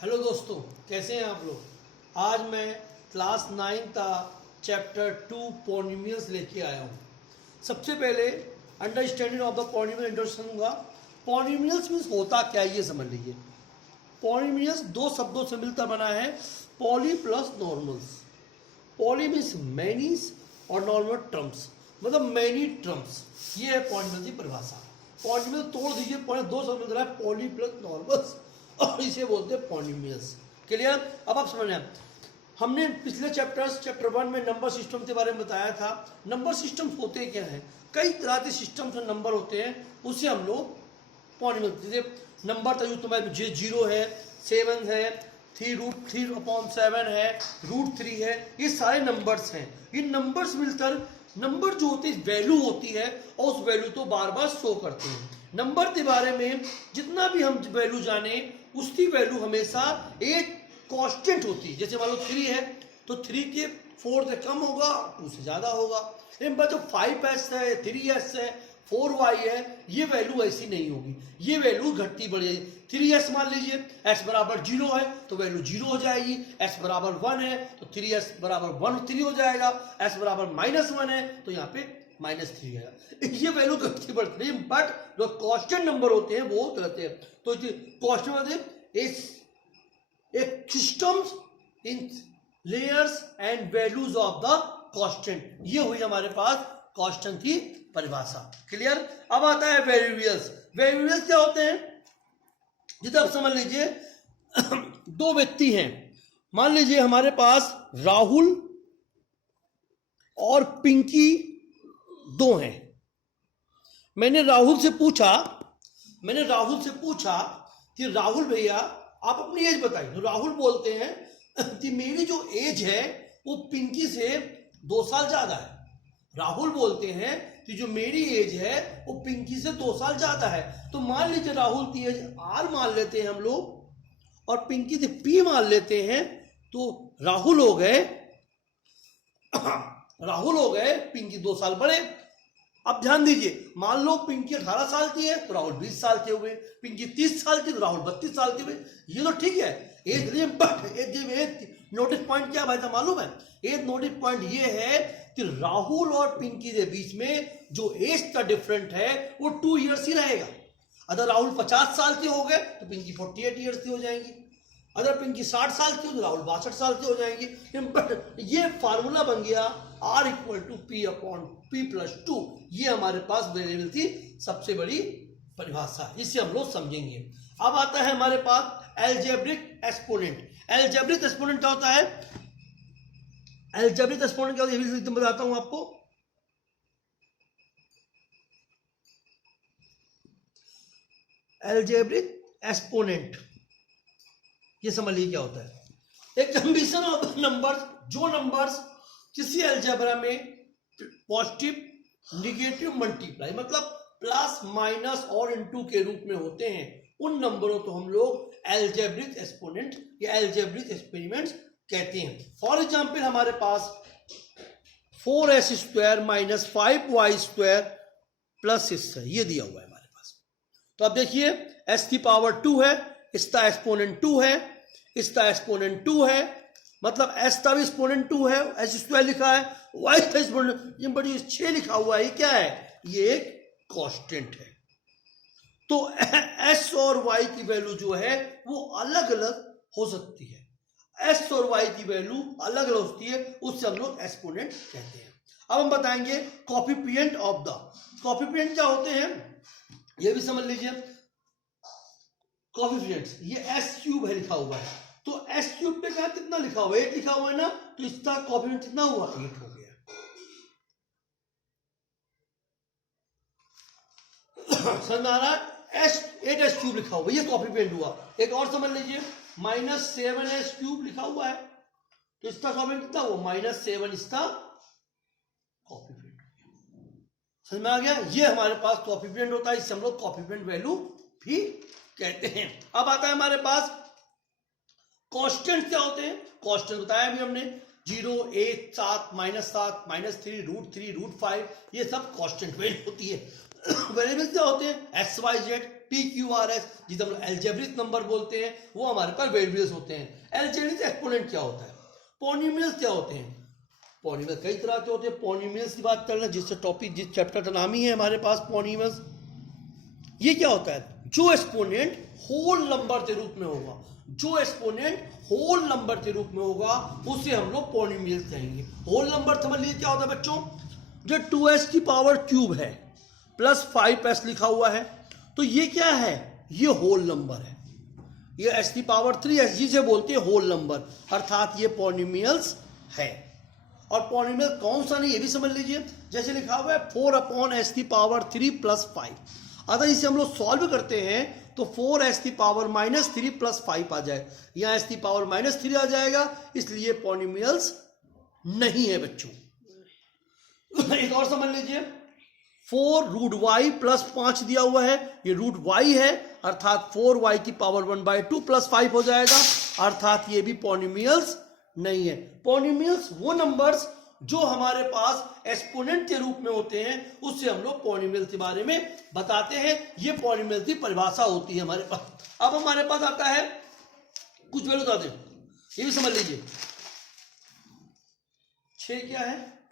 Hello दोस्तों, कैसे हैं आप लोग। आज मैं क्लास 9 का चैप्टर 2 पॉलिनोमियल्स लेके आया हूँ। सबसे पहले understanding of the polynomial introduction दूंगा। पॉलिनोमियल्स मीन्स होता क्या है ये समझ लीजिए। पॉलिनोमियल्स दो शब्दों से मिलकर बना है, poly plus nomials. Poly means manies और नॉर्मल टर्म्स, मतलब मैनी टर्म्स। ये है पॉलिनोमियल की परिभाषा। पॉलिनोमियल तोड़ दीजिए, दो शब्द मिल रहा है, पॉली प्लस नॉर्मल्स, और इसे बोलते हैं पॉलिनोमियल्स। क्लियर। अब आप समझ रहे हैं, हमने पिछले चैप्टर 1 में नंबर सिस्टम के बारे में बताया था। नंबर सिस्टम होते क्या हैं, कई तरह के सिस्टम से नंबर होते हैं, उससे हम लोग पॉलिनोमियल, जैसे नंबर था तुम्हारे 0 है, 7 है, 3√3/7 है, √3 है, ये सारे नंबर्स हैं। ये नंबर्स मिलकर नंबर जो होती है वैल्यू होती है, और उस वैल्यू को बार बार शो करते हैं। नंबर के बारे में जितना भी हम वैल्यू जाने, उसकी वैल्यू हमेशा एक कांस्टेंट होती है। जैसे मान लो 3 है तो 3 के 4 से कम होगा, 2 से ज्यादा होगा। लेकिन जो 5s है, 3s है, 4y है, ये वैल्यू ऐसी नहीं होगी, ये वैल्यू घटती बढ़ जाएगी। 3s मान लीजिए, s बराबर 0 है तो वैल्यू 0 हो जाएगी, s बराबर 1 है तो 3s बराबर 1 हो जाएगा, s बराबर -1 है तो यहाँ पे -3 है। ये वैल्यू घटती बढ़ती है, बट जो कांस्टेंट नंबर होते हैं वो गलत है। तो कांस्टेंट मतलब एक systems in layers and values of the constant. ये हुई हमारे पास कांस्टेंट की परिभाषा। क्लियर। अब आता है वेरिएबल्स। वेरिएबल्स क्या होते हैं, जिसे आप समझ लीजिए दो व्यक्ति हैं, मान लीजिए हमारे पास राहुल और पिंकी दो हैं। मैंने राहुल से पूछा कि राहुल भैया आप अपनी एज बताइए। तो राहुल बोलते हैं कि मेरी जो एज है वो पिंकी से 2 साल ज्यादा है। राहुल बोलते हैं कि जो मेरी एज है वो पिंकी से 2 साल ज्यादा है। तो मान लीजिए राहुल की एज R मान लेते हैं हम लोग, और पिंकी से P मान लेते हैं, तो राहुल हो गए पिंकी 2 साल बड़े। अब ध्यान दीजिए, मान लो पिंकी 18 साल की है तो राहुल 20 साल के हुए, पिंकी 30 साल की तो राहुल 32 साल के हुए। ये तो ठीक है एज, बट नोटिस पॉइंट क्या भाई था मालूम है। एज नोटिस पॉइंट ये है कि राहुल और पिंकी के बीच में जो एज का डिफरेंट है वो 2 इयर्स ही रहेगा। अगर राहुल 50 साल के हो गए तो पिंकी 48 इयर्स की हो जाएंगी। अगर पिंकी 60 साल की हो तो राहुल 62 साल के हो जाएंगे। बट ये फार्मूला बन गया R = P/P+2। ये हमारे पास वेरिएबल की सबसे बड़ी परिभाषा, इसे हम लोग समझेंगे। अब आता है हमारे पास अलजेब्रिक एक्सपोनेंट। अलजेब्रिक एक्सपोनेंट क्या होता है, अलजेब्रिक एक्सपोनेंट क्या होता है ये बताता हूं आपको। अलजेब्रिक एक्सपोनेंट ये समझ लीजिए क्या होता है। एक कम्बिनेशन ऑफ नंबर्स, जो नंबर्स किसी अलजेब्रा में पॉजिटिव, निगेटिव, मल्टीप्लाई मतलब प्लस, माइनस और इनटू के रूप में होते हैं, उन नंबरों को हम लोग अलजेब्रिक एक्सपोनेंट या अलजेब्रिक एक्सपेरिमेंट्स कहते हैं। फॉर एग्जांपल हमारे पास 4s² - 5y² + 6 है, ये दिया हुआ है हमारे पास। तो अब देखिए s की पावर 2 है, इसका एक्सपोनेंट 2 है, इसका एक्सपोनेंट 2 है, मतलब s का भी एक्सपोनेंट 2 है, s² लिखा है, y का एक्सपोनेंट ये बड़ी 6 लिखा हुआ है। ये क्या है, ये एक कांस्टेंट है। तो s और y की वैल्यू जो है वो अलग अलग हो सकती है। s और y की वैल्यू अलग अलग होती है, उससे हम लोग एक्सपोनेंट कहते हैं। अब हम बताएंगे कोएफिशिएंट ऑफ द। कोएफिशिएंट क्या होते हैं ये भी समझ लीजिए। कोएफिशिएंट्स ये s³ है लिखा हुआ है, तो s³ पे कहा कितना लिखा हुआ है, 8 लिखा हुआ है ना, तो इसका कोएफिशिएंट कितना हुआ, 8 हो गया। समझ आ रहा है, 8s³ लिखा हुआ है, ये कोएफिशिएंट हुआ। एक और समझ लीजिए, -7s³ लिखा हुआ है, तो इसका कोएफिशिएंट कितना हुआ, -7 इसका कोएफिशिएंट। समझ में आ गया, ये हमारे पास कोएफिशिएंट होता है, इससे हम लोग कोएफिशिएंट वैल्यू भी कहते हैं। अब आता है हमारे पास कांस्टेंट क्या होते हैं। कांस्टेंट बताया भी हमने, 0, 1, 7, -7, -3, √3, √5, ये सब कांस्टेंट वैल्यू होती है। वेरिएबल क्या होते हैं, x, y, z। P Q R S, जिसे हम लोग एल्जेब्रिक नंबर बोलते हैं, वो हमारे पास वेरिएबल्स होते हैं। एल्जेब्रिक एक्सपोनेंट क्या होता है, पॉलिनोमियल्स क्या होते हैं, पॉलिनोमियल्स कई तरह के होते हैं। पॉलिनोमियल्स की बात कर रहे हैं, जिससे टॉपिक जिस चैप्टर का नाम ही है हमारे पास पॉलिनोमियल्स। ये क्या होता है, जो एक्सपोनेंट होल नंबर के रूप में होगा, जो एक्सपोनेंट होल नंबर के रूप में होगा उसे हम लोग पॉलिनोमियल्स कहेंगे। होल नंबर समझ लीजिए क्या होता है बच्चों, जो 2s की पावर क्यूब है प्लस 5s लिखा हुआ है, तो ये क्या है, ये होल नंबर है। ये s की पावर 3s जिसे बोलते हैं होल नंबर, अर्थात ये पॉलिनोमियल्स है। और पॉलिनोमियल कौन सा नहीं ये भी समझ लीजिए, जैसे लिखा हुआ है 4/s की पावर 3 प्लस 5। अगर इसे हम लोग सॉल्व करते हैं तो 4s की पावर -3 प्लस 5 आ जाए, यहाँ s की पावर -3 आ जाएगा, इसलिए पॉलिनोमियल्स नहीं है बच्चों। एक और समझ लीजिए, 4√y प्लस 5 दिया हुआ है, ये √y है, अर्थात 4y की पावर 1/2 प्लस 5 हो जाएगा, अर्थात ये भी पॉलिनोमियल्स नहीं है। पॉलिनोमियल्स वो नंबर्स जो हमारे पास एक्सपोनेंट के रूप में होते हैं, उससे हम लोग पॉलिनोमियल्स के बारे में बताते हैं। ये पॉलिनोमियल्स की परिभाषा होती है हमारे पास। अब हमारे पास आता है कुछ वैल्यू बता दें, ये भी समझ लीजिए। 6 क्या है,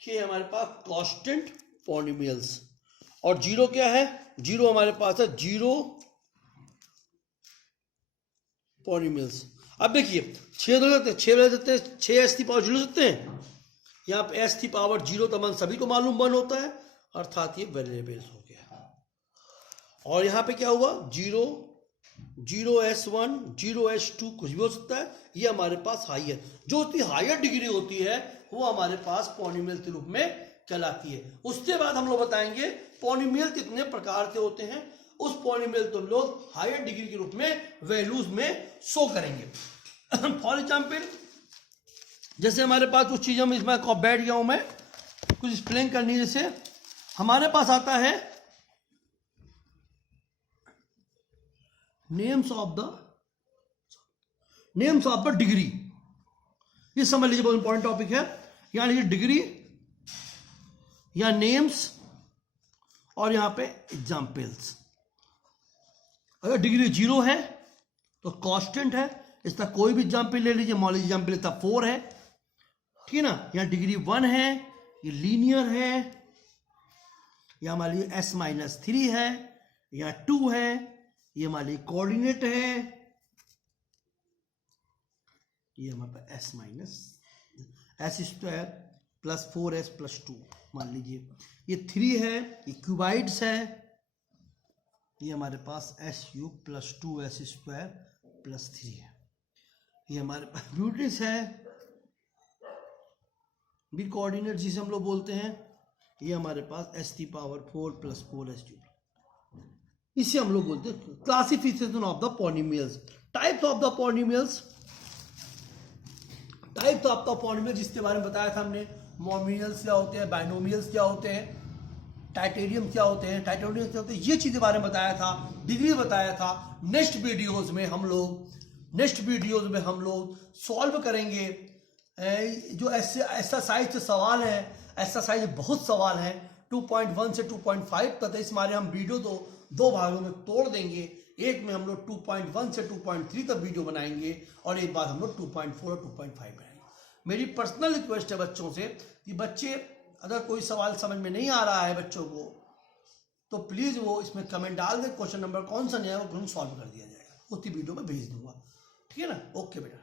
6 हमारे पास कांस्टेंट पॉलिनोमियल्स, और 0 क्या है, 0 हमारे पास है 0 पॉलिनोमियल्स। अब देखिए 6 दो देते हैं, 6 ले देते हैं, 6s की पावर 0 देते हैं, यहाँ पे s की पावर 0 का मान सभी को मालूम 1 होता है, अर्थात ये वेरिएबल्स हो गया। और यहाँ पे क्या हुआ, 0 0s1 0s2 कुछ भी हो सकता है, ये हमारे पास हाईयर, जो उसकी हाईयर डिग्री होती है वो हमारे पास पॉलिनोमियल के रूप में कहलाती है। उसके बाद हम लोग बताएंगे पॉलिनोमियल कितने प्रकार के होते हैं, उस पॉलिनोमियल को लोग हायर डिग्री के रूप में वैल्यूज में शो करेंगे। फॉर एग्जाम्पल, जैसे हमारे पास कुछ चीज़ों में इसमें बैठ गया हूं मैं, कुछ एक्सप्लेन करनी, जैसे हमारे पास आता है नेम्स ऑफ द डिग्री। ये समझ लीजिए बहुत इंपॉर्टेंट टॉपिक है। यहां लीजिए डिग्री, या नेम्स, और यहां पे एग्जाम्पल्स। अगर डिग्री 0 है तो कांस्टेंट है, इसका कोई भी एग्जाम्पल ले लीजिए, मान लीजिए एग्जाम्पल इसका 4 है, ठीक है ना। यहाँ डिग्री 1 है, ये लीनियर है, यहाँ मान लीजिए s-3 है, यहाँ 2 है, ये मान लीजिए कोऑर्डिनेट है, ये हमारे पास s-s² प्लस 4s प्लस 2, मान लीजिए ये 3 है, ये क्यूबाइड्स है, ये हमारे पास s³ प्लस 2s² प्लस 3 है, ये हमारे पास ब्यूटिस है, भी कोऑर्डिनेट जिसे हम लोग बोलते हैं, ये हमारे पास s की पावर 4 प्लस 4s³, इसे हम लोग बोलते हैं classification of the polynomials. Types of the polynomials, types of the polynomial जिसके बारे में बताया था हमने, मोनोमियल्स क्या होते हैं, बाइनोमियल्स क्या होते हैं, टाइटेरियम क्या होते हैं, टाइटेरियम क्या होते हैं, ये चीज़ें बारे में बताया था, डिग्री बताया था। नेक्स्ट वीडियोस में हम लोग सॉल्व करेंगे जो एक्सरसाइज से सवाल है, एक्सरसाइज बहुत सवाल हैं 2.1 से 2.5 तक, इस मारे हम वीडियो दो भागों में तोड़ देंगे। एक में हम लोग 2.1 से 2.3 तक वीडियो बनाएंगे, और एक बार हम लोग 2.4 और 2.5 बनाएंगे। मेरी पर्सनल रिक्वेस्ट है बच्चों से कि बच्चे अगर कोई सवाल समझ में नहीं आ रहा है बच्चों को, तो प्लीज़ वो इसमें कमेंट डाल दे, क्वेश्चन नंबर कौन सा नहीं है वो सॉल्व कर दिया जाएगा, उसी वीडियो में भेज दूंगा, ठीक है ना। ओके बेटा।